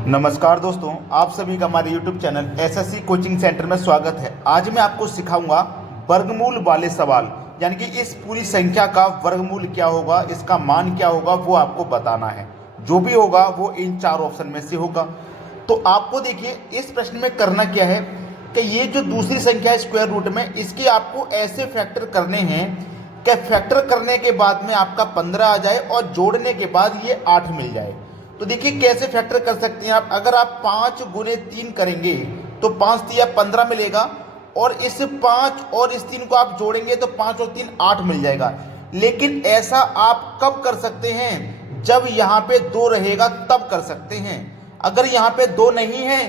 नमस्कार दोस्तों, आप सभी का हमारे YouTube channel SSC coaching centre में स्वागत है। आज मैं आपको सिखाऊंगा वर्गमूल वाले सवाल, यानी कि इस पूरी संख्या का वर्गमूल क्या होगा, इसका मान क्या होगा, वो आपको बताना है। जो भी होगा वो इन चार ऑप्शन में से होगा। तो आपको देखिए, इस प्रश्न में करना क्या है कि ये जो दूसरी संख्या है स्क्वायर रूट में, इसके आपको ऐसे फैक्टर करने हैं कि फैक्टर करने के बाद में आपका 15 आ जाए और जोड़ने के बाद ये 8 मिल जाए। तो देखिए कैसे फैक्टर कर सकते हैं आप। अगर आप 5 गुने 3 करेंगे तो 5 तिया 15 मिलेगा, और इस 5 और इस 3 को आप जोड़ेंगे तो 5 और 3 8 मिल जाएगा। लेकिन ऐसा आप कब कर सकते हैं? जब यहाँ पे 2 रहेगा तब कर सकते हैं। अगर यहाँ पे 2 नहीं है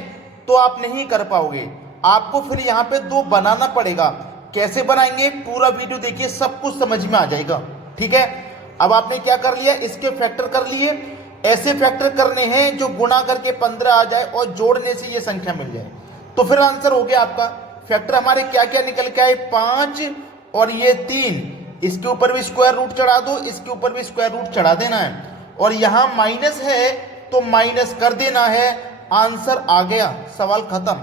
तो आप नहीं कर पाओगे, आपको फिर यहाँ पे 2 बनाना पड़ेगा। कैसे बनाएंगे, पूरा वीडियो देखिए, सब कुछ समझ में आ जाएगा। ठीक है, अब आपने क्या कर लिया, इसके फैक्टर कर लिए। ऐसे फैक्टर करने हैं जो गुणा करके 15 आ जाए और जोड़ने से ये संख्या मिल जाए। तो फिर आंसर हो गया आपका। फैक्टर हमारे क्या क्या निकल के आए, 5 और ये 3। इसके ऊपर भी स्क्वायर रूट चढ़ा दो, इसके ऊपर भी स्क्वायर रूट चढ़ा देना है, और यहां माइनस है तो माइनस कर देना है। आंसर आ गया, सवाल खत्म।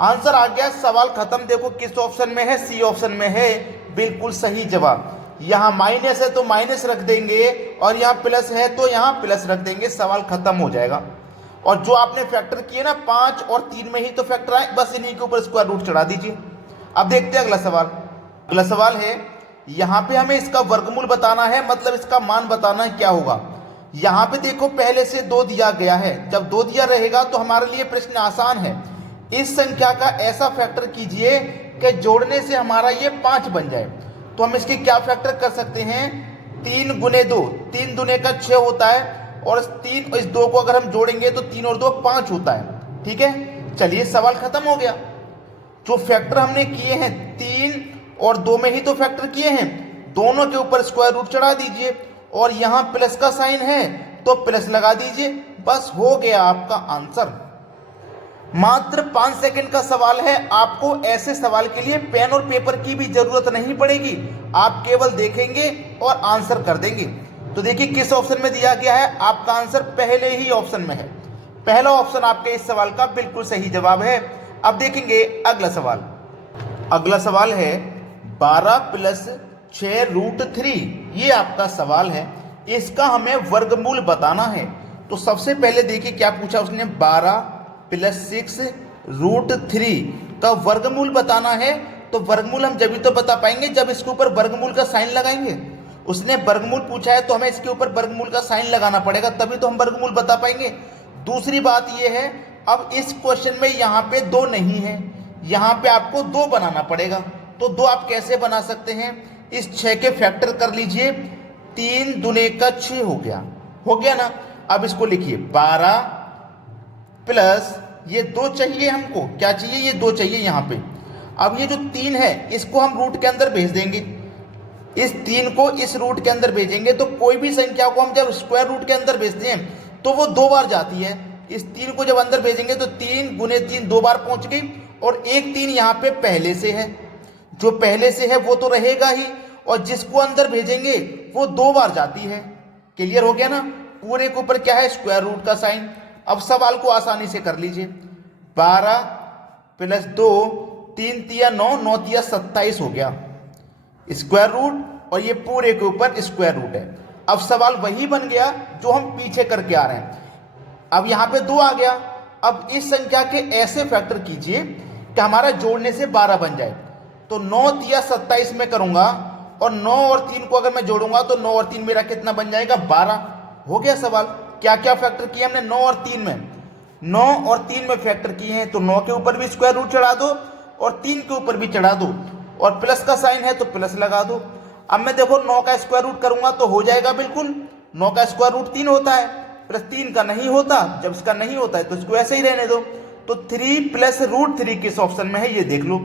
आंसर आ गया, सवाल खत्म। देखो किस ऑप्शन में है, सी ऑप्शन में है, बिल्कुल सही जवाब। यहाँ माइनस है तो माइनस रख देंगे, और यहाँ प्लस है तो यहाँ प्लस रख देंगे, सवाल खत्म हो जाएगा। और जो आपने फैक्टर किए ना 5 और 3 में ही तो फैक्टर आए, बस इन्हीं के ऊपर स्क्वायर रूट चढ़ा दीजिए। अब देखते हैं अगला सवाल। अगला सवाल है, यहाँ पे हमें इसका वर्गमूल बताना है, मतलब इसका मान बताना है क्या होगा। यहाँ पे देखो पहले से 2 दिया गया है, जब 2 दिया रहेगा तो हमारे लिए प्रश्न आसान है। इस संख्या का ऐसा फैक्टर कीजिए कि जोड़ने से हमारा ये 5 बन जाए। तो हम इसकी क्या फैक्टर कर सकते हैं, 3 गुने 2, 3 दुने का 6 होता है, और 3 इस 2 को अगर हम जोड़ेंगे तो 3 और 2 5 होता है। ठीक है, चलिए सवाल खत्म हो गया। जो फैक्टर हमने किए हैं 3 और 2 में ही तो फैक्टर किए हैं, दोनों के ऊपर स्क्वायर रूट चढ़ा दीजिए, और यहां प्लस का साइन है तो प्लस लगा दीजिए, बस हो गया आपका आंसर। मात्र 5 सेकंड का सवाल है। आपको ऐसे सवाल के लिए पेन और पेपर की भी जरूरत नहीं पड़ेगी, आप केवल देखेंगे और आंसर कर देंगे। तो देखिए किस ऑप्शन में दिया गया है, आपका आंसर पहले ही ऑप्शन में है। पहला ऑप्शन आपके इस सवाल का बिल्कुल सही जवाब है। अब देखेंगे अगला सवाल। अगला सवाल है 12 प्लस 6 रूट 3, ये आपका सवाल है। इसका हमें वर्गमूल बताना है। तो सबसे पहले देखिए क्या पूछा उसने, 12 प्लस 6 रूट 3 का वर्गमूल बताना है। तो वर्गमूल हम जब भी तो बता पाएंगे जब इसके ऊपर वर्गमूल का साइन लगाएंगे। उसने वर्गमूल पूछा है तो हमें इसके ऊपर वर्गमूल का साइन लगाना पड़ेगा, तभी तो हम वर्गमूल बता पाएंगे। दूसरी बात यह है, अब इस क्वेश्चन में यहाँ पे 2 नहीं है, यहाँ पे आपको 2 बनाना पड़ेगा। तो 2 आप कैसे बना सकते हैं, इस 6 के फैक्टर कर लीजिए, 3 दुने का 6 हो गया ना। अब इसको लिखिए 12 प्लस ये 2 चाहिए हमको, क्या चाहिए, ये 2 चाहिए यहाँ पे। अब ये जो 3 है इसको हम रूट के अंदर भेज देंगे, इस 3 को इस रूट के अंदर भेजेंगे। तो कोई भी संख्या को हम जब स्क्वायर रूट के अंदर भेजते हैं तो वो 2 बार जाती है। इस 3 को जब अंदर भेजेंगे तो 3 गुने 3 2 बार पहुंच गई, और एक 3 यहाँ पे पहले से है, जो पहले से है वो तो रहेगा ही, और जिसको अंदर भेजेंगे वो 2 बार जाती है। क्लियर हो गया ना, पूरे के ऊपर क्या है, स्क्वायर रूट का साइन। अब सवाल को आसानी से कर लीजिए, 12 प्लस 2, 3 तिया 9, 9 तिया 27 हो गया, स्क्वायर रूट, और ये पूरे के ऊपर स्क्वायर रूट है। अब सवाल वही बन गया जो हम पीछे करके आ रहे हैं। अब यहां पे 2 आ गया। अब इस संख्या के ऐसे फैक्टर कीजिए कि हमारा जोड़ने से 12 बन जाए। तो 9 तिया 27 में करूंगा, और 9 और 3 को अगर मैं जोड़ूंगा तो 9 और 3 मेरा कितना बन जाएगा, 12। हो गया सवाल। क्या क्या फैक्टर किए हमने, 9 और 3 में, 9 और 3 में फैक्टर किए हैं। तो 9 के ऊपर भी स्क्वायर रूट चढ़ा दो और 3 के ऊपर भी चढ़ा दो, और प्लस का साइन है तो प्लस लगा दो। अब मैं देखो 9 का स्क्वायर रूट करूंगा तो हो जाएगा बिल्कुल, 9 का स्क्वायर रूट 3 होता है, प्लस 3 का नहीं होता। जब इसका नहीं होता है तो इसको ऐसे ही रहने दो। तो 3 प्लस रूट 3 किस ऑप्शन में है, ये देख लो,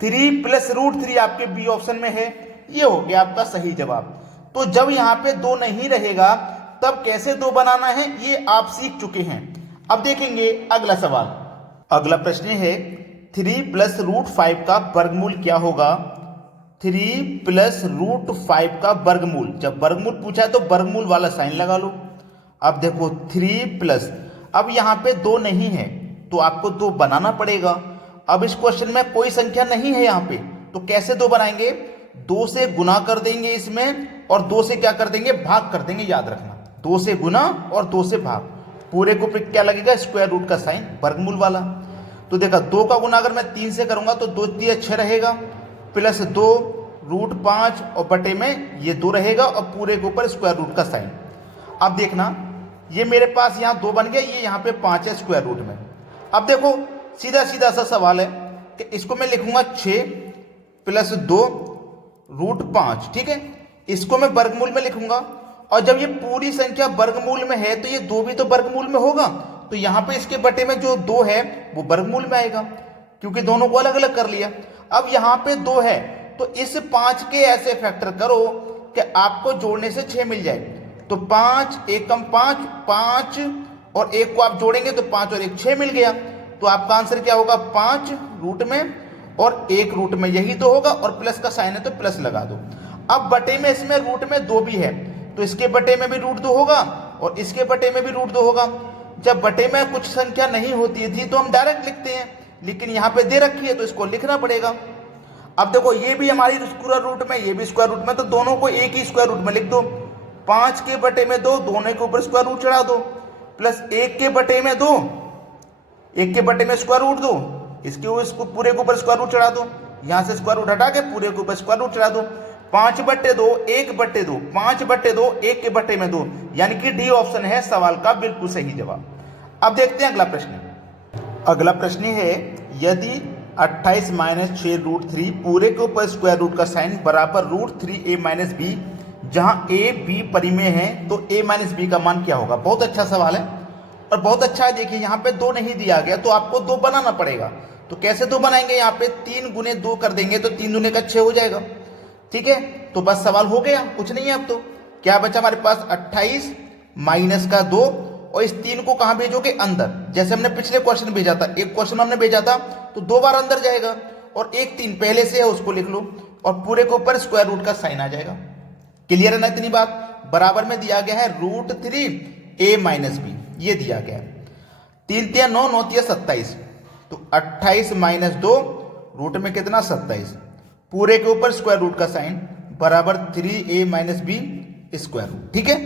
3 प्लस रूट 3 आपके बी ऑप्शन में है। ये हो गया आपका सही जवाब। तो जब यहाँ पे 2 नहीं रहेगा तब कैसे 2 बनाना है ये आप सीख चुके हैं। अब देखेंगे अगला सवाल। अगला प्रश्न है 3 प्लस रूट 5 का वर्गमूल क्या होगा। 3 प्लस रूट 5 का वर्गमूल, जब वर्गमूल पूछा है तो वर्गमूल वाला साइन लगा लो। अब देखो 3 प्लस, अब यहाँ पे 2 नहीं है तो आपको 2 बनाना पड़ेगा। अब इस क्वेश्चन में कोई संख्या नहीं है यहाँ पे, तो कैसे 2 बनाएंगे? 2 से गुना कर देंगे इसमें और 2 से क्या कर देंगे? भाग कर देंगे। याद रखना, 2 से गुना और 2 से भाग। पूरे को पे क्या लगेगा? स्क्वायर रूट का साइन, वर्गमूल वाला। तो देखा 2 का गुना अगर मैं 3 से करूंगा तो 2 3 6 रहेगा, प्लस 2 रूट 5 और बटे में ये 2 रहेगा और पूरे के ऊपर स्क्वायर रूट का साइन। अब देखना ये मेरे पास यहाँ 2 बन गया, ये यहाँ पे 5 है स्क्वायर रूट में। अब देखो सीधा सीधा सा सवाल है कि इसको मैं लिखूंगा 6 प्लस 2 रूट 5, ठीक है। इसको मैं वर्गमूल में लिखूंगा और जब ये पूरी संख्या वर्गमूल में है तो ये 2 भी तो वर्गमूल में होगा, तो यहाँ पे इसके बटे में जो 2 है वो वर्गमूल में आएगा क्योंकि दोनों को अलग अलग कर लिया। अब यहाँ पे 2 है तो इस 5 के ऐसे फैक्टर करो कि आपको जोड़ने से 6 मिल जाए। तो 5 एकम 5, 5 और 1 को आप जोड़ेंगे तो 5 और 1 6 मिल गया। तो आपका आंसर क्या होगा? 5 रूट में और 1 रूट में, यही तो होगा। और प्लस का साइन है तो प्लस लगा दो। अब बटे में इसमें रूट में 2 भी है तो इसके बटे में भी रूट 2 होगा और इसके बटे में भी रूट 2 होगा। जब बटे में कुछ संख्या नहीं होती थी तो हम डायरेक्ट लिखते हैं, लेकिन यहाँ पे दे रखी है तो इसको लिखना पड़ेगा। अब देखो ये भी हमारी स्क्वायर रूट में, ये भी स्क्वायर रूट में, तो दोनों को एक ही स्क्वायर रूट में लिख दो। 5 के बटे में 2, दोनों के ऊपर स्क्वायर रूट चढ़ा दो, प्लस 1 के बटे में 2, 1 के बटे में स्क्वायर रूट दो, इसके पूरे के ऊपर स्क्वायर रूट चढ़ा दो। यहाँ से स्क्वायर रूट हटा के पूरे के ऊपर स्क्वायर रूट चढ़ा दो। 5 बटे 2 1 बटे 2, 5 बटे 2 1 के बटे में 2, यानी कि डी ऑप्शन है सवाल का बिल्कुल सही जवाब। अब देखते हैं अगला प्रश्न। अगला प्रश्न है यदि 28 माइनस 6 रूट 3 पूरे के ऊपर स्क्वायर रूट का साइन बराबर रूट 3a माइनस बी, जहां a b परिमेय है तो a माइनस बी का मान क्या होगा? बहुत अच्छा सवाल है और बहुत अच्छा है। देखिए यहाँ पे 2 नहीं दिया गया तो आपको 2 बनाना पड़ेगा। तो कैसे 2 बनाएंगे? यहाँ पे 3 गुने 2 कर देंगे तो 3 दूने का 6 हो जाएगा, ठीक है। तो बस सवाल हो गया, कुछ नहीं है। अब तो क्या बचा हमारे पास? 28 माइनस का 2 और इस 3 को कहां भेजोगे? अंदर। जैसे हमने पिछले क्वेश्चन भेजा था, एक क्वेश्चन हमने भेजा था तो 2 बार अंदर जाएगा और एक 3 पहले से है उसको लिख लो और पूरे के ऊपर स्क्वायर रूट का साइन आ जाएगा। क्लियर है ना इतनी बात? बराबर में दिया गया है रूट 3a माइनस बी, ये दिया गया है। 3 3 9, 9 3 27, तो 28 माइनस 2 रूट में कितना? 27, पूरे के ऊपर स्क्वायर रूट का साइन बराबर 3a minus B square root, ठीक है।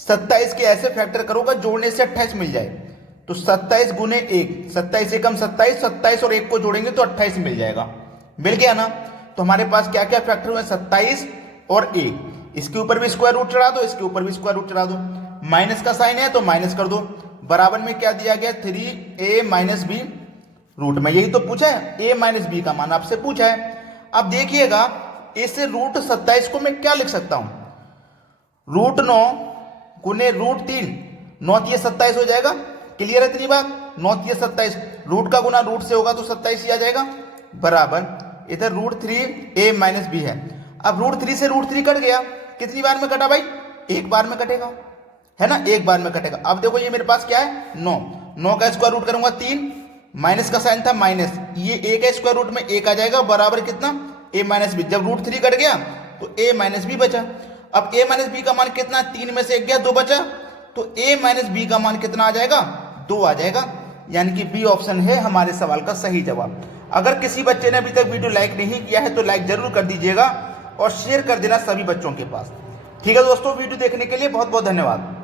27 के ऐसे फैक्टर करोगे जोड़ने से 28 मिल जाए, तो 27 गुने 1, 27 एकम 27, 27 और 1 को जोड़ेंगे तो 28 मिल जाएगा। मिल गया ना? तो हमारे पास क्या क्या फैक्टर हुए? 27 और 1, इसके ऊपर भी स्क्वायर रूट चढ़ा दो, इसके ऊपर भी स्क्वायर रूट चढ़ा दो, माइनस का साइन है तो माइनस कर दो। बराबर में क्या दिया गया? 3a माइनस बी रूट में, यही तो पूछा है, a माइनस बी का मान आपसे पूछा है। अब देखिएगा इस रूट 27 को मैं क्या लिख सकता हूं? रूट 9 गुने रूट 3, 9 3 27 हो जाएगा। क्लियर है इतनी बात? 9 3 27, रूट का गुना रूट से होगा तो 27 ही आ जाएगा। बराबर इधर रूट 3a माइनस बी है। अब रूट 3 से रूट 3 कट गया, कितनी बार में कटा भाई? एक बार में कटेगा, है ना, एक बार में कटेगा। अब देखो ये मेरे पास क्या है? 9, 9 का स्क्वायर रूट करूंगा 3, माइनस का साइन था माइनस, ये a का स्क्वायर रूट में 1 आ जाएगा, बराबर कितना? a minus b. जब रूट 3 कट गया तो a माइनस बी बचा। अब a माइनस बी का मान कितना? 3 में से 1 गया, 2 बचा, तो a माइनस बी का मान कितना आ जाएगा? 2 आ जाएगा, यानी कि बी ऑप्शन है हमारे सवाल का सही जवाब। अगर किसी बच्चे ने अभी तक वीडियो लाइक नहीं किया है तो लाइक जरूर कर दीजिएगा और शेयर कर देना सभी बच्चों के पास। ठीक है दोस्तों, वीडियो देखने के लिए बहुत बहुत धन्यवाद।